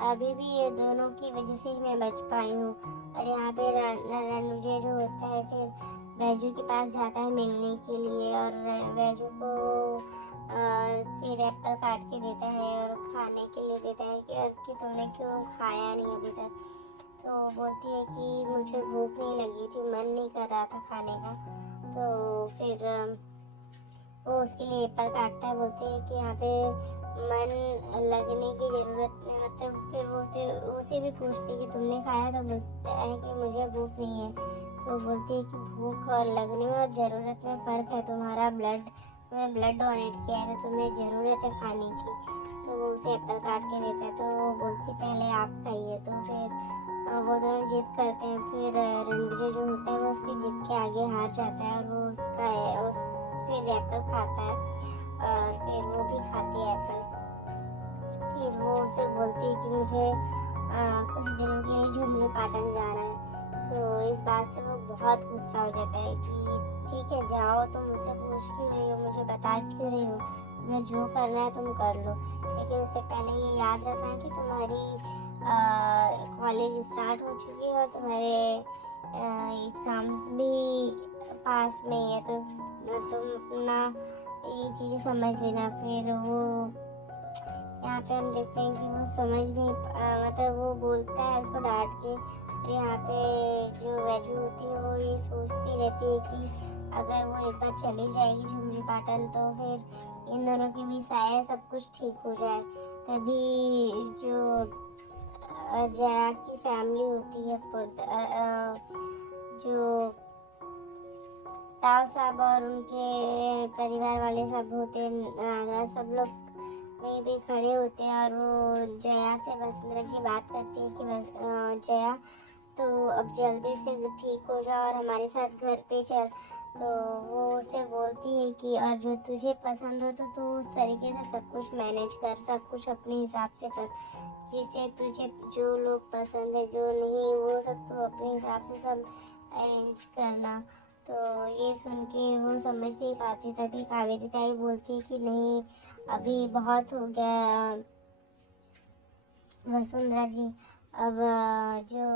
अभी भी ये दोनों की वजह से ही मैं बच पाई हूँ। और यहाँ पे रणविजय जो होता है फिर बैजू के पास जाता है मिलने के लिए, और बैजू को फिर एप्पल काट के देता है और खाने के लिए देता है कि तुमने क्यों खाया नहीं अभी तक। तो बोलती है कि मुझे भूख नहीं लगी थी, मन नहीं कर रहा था खाने का। तो फिर वो उसके लिए एप्पल काटता है। बोलती है कि यहाँ पे मन लगने की ज़रूरत नहीं, मतलब फिर वो उसे भी पूछती है कि तुमने खाया, तो बोलता है कि मुझे भूख नहीं है। तो बोलती है कि भूख और लगने में और ज़रूरत में फ़र्क है, तुम्हारा ब्लड डोनेट किया है तो तुम्हें ज़रूरत है खाने की। तो वो उसे एप्पल काट के देता है। तो वो बोलती पहले आप खाइए। तो फिर वो दोनों जिद करते हैं। फिर रणविजय जो होता है वो उसकी जिद के आगे हार जाता है, और वो फिर एप्पल खाता है, और फिर वो भी खाती है एप्पल। फिर वो उसे बोलती है कि मुझे कुछ दिनों के लिए झुमरी पाटन जाना है। तो इस बात से वो बहुत गुस्सा हो जाता है कि ठीक है जाओ, तुम मुझसे पूछ क्यों रही हो, मुझे बता क्यों रही हो, तुम्हें जो करना है तुम कर लो, लेकिन उससे पहले ये याद रखना कि तुम्हारी कॉलेज स्टार्ट हो चुकी है और तुम्हारे एग्ज़ाम्स भी पास में ही है। तो तुम अपना ये चीज़ें समझ लेना। फिर वो यहाँ पे हम देखते हैं कि वो समझ नहीं मतलब वो बोलता है उसको डांट के। और यहाँ पे जो वैजू होती है वो ये सोचती रहती है कि अगर वो एक बार चली जाएगी झुमरी पाटन तो फिर इन दोनों के भी शायद सब कुछ ठीक हो जाए। तभी जो जया की फैमिली होती है जो राव साहब और उनके परिवार वाले सब होते हैं, नागराज सब लोग वहीं पे खड़े होते हैं। और वो जया से वसुंधरा जी बात करती है कि जया तो अब जल्दी से ठीक हो जा और हमारे साथ घर पे चल। तो वो उसे बोलती है कि और जो तुझे पसंद हो तो तू उस तरीके से सब कुछ मैनेज कर, सब कुछ अपने हिसाब से कर, जिसे तुझे जो लोग पसंद है जो नहीं वो सब तू अपने हिसाब से सब अरेंज करना। तो ये सुन के वो समझ नहीं पाती। तभी कावेरी ताई बोलती है कि नहीं अभी बहुत हो गया वसुंधरा जी, अब जो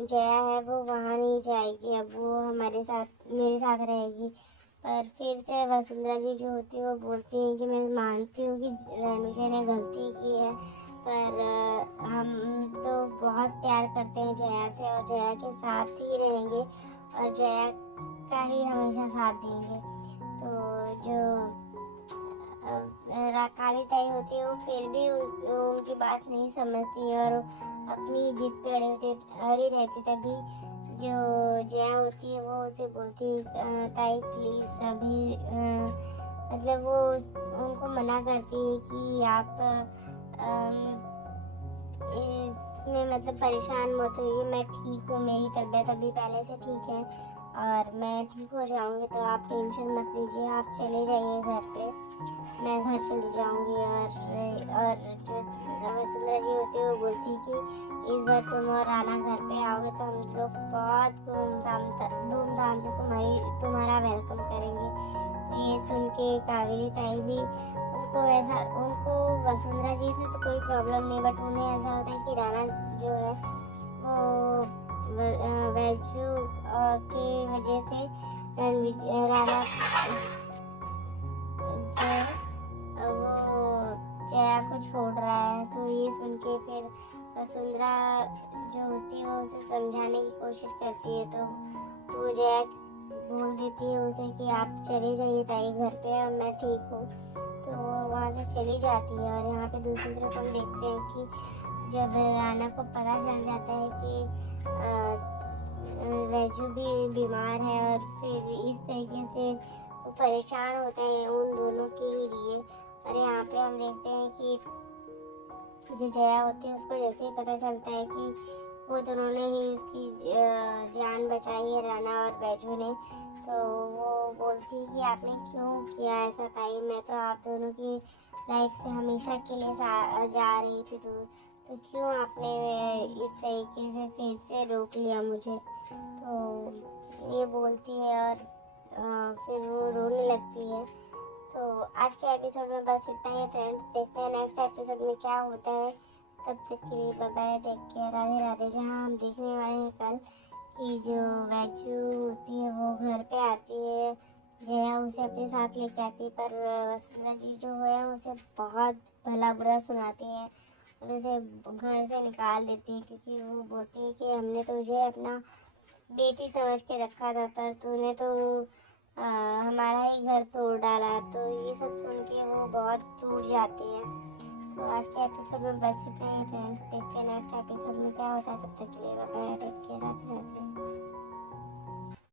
जया है वो वहाँ नहीं जाएगी, अब वो हमारे साथ मेरे साथ रहेगी। पर फिर से वसुंधरा जी जो होती है वो बोलती हैं कि मैं मानती हूँ कि रणविजय ने गलती की है, पर हम तो बहुत प्यार करते हैं जया से और जया के साथ ही रहेंगे और जया का ही हमेशा साथ देंगे। तो जो काली ताई होती है वो फिर भी उनकी बात नहीं समझती और अपनी जिद पे अड़ी रहती। तभी जो जया होती है वो उसे बोलती ताई प्लीज़ अभी मतलब वो उनको मना करती है कि आप इसमें मतलब परेशान मत होइए, मैं ठीक हूँ, मेरी तबीयत अभी पहले से ठीक है और मैं ठीक हो जाऊँगी, तो आप टेंशन मत लीजिए, आप चले जाइए घर पे, मैं घर चली जाऊँगी। और जो वसुंधरा जी होती है वो बोलती कि इस बार तुम और राना घर पे आओगे तो हम लोग बहुत धूमधाम से तुम्हारा वेलकम करेंगे। ये सुन के कावेरी ताई भी उनको वसुंधरा जी से तो कोई प्रॉब्लम नहीं, बट उन्हें ऐसा होता है कि राणा जो है वो वैजू की वजह से राणा जो वो जया को छोड़ रहा है। तो ये सुन के फिर वसुंधरा जो होती है वो उसे समझाने की कोशिश करती है। तो वो जया बोल देती है उसे कि आप चले जाइए ताई घर पे और मैं ठीक हूँ। तो वो वहाँ से चली जाती है। और यहाँ पे दूसरी तरफ हम देखते हैं कि जब राना को पता चल जाता है कि वैजू भी बीमार है और फिर इस तरीके से वो परेशान होते हैं उन दोनों के ही लिए। और यहाँ पे हम देखते हैं कि जो जया होती है उसको जैसे ही पता चलता है कि वो दोनों ने ही उसकी जान बचाई है राना और बैजू ने, तो वो बोलती है कि आपने क्यों किया ऐसा ताई, मैं तो आप दोनों की लाइफ से हमेशा के लिए जा रही थी दूर, तो क्यों आपने इस तरीके से फिर से रोक लिया मुझे। तो ये बोलती है और फिर वो रोने लगती है। तो आज के एपिसोड में बस इतना ही फ्रेंड्स, देखते हैं नेक्स्ट एपिसोड में क्या होता है। तब तक के लिए bye bye, take care, Radhe Radhe. जहाँ हम देखने वाले हैं कल कि जो वैजू होती है वो घर पे आती है, जया उसे अपने साथ लेके आती है, पर वसुंधरा जी जो है उसे बहुत भला बुरा सुनाती है और उसे घर से निकाल देती है, क्योंकि वो बोलती है कि हमने तुझे अपना बेटी समझ के रखा था, पर तूने तो हमारा ही घर तोड़ डाला। तो ये सब सुन के वो बहुत टूट जाती है। तो आज के एपिसोड में बस इतना ही फ्रेंड्स, देखते हैं नेक्स्ट एपिसोड में क्या होता है। तब तक के लिए bye bye, take care, Radhe Radhe.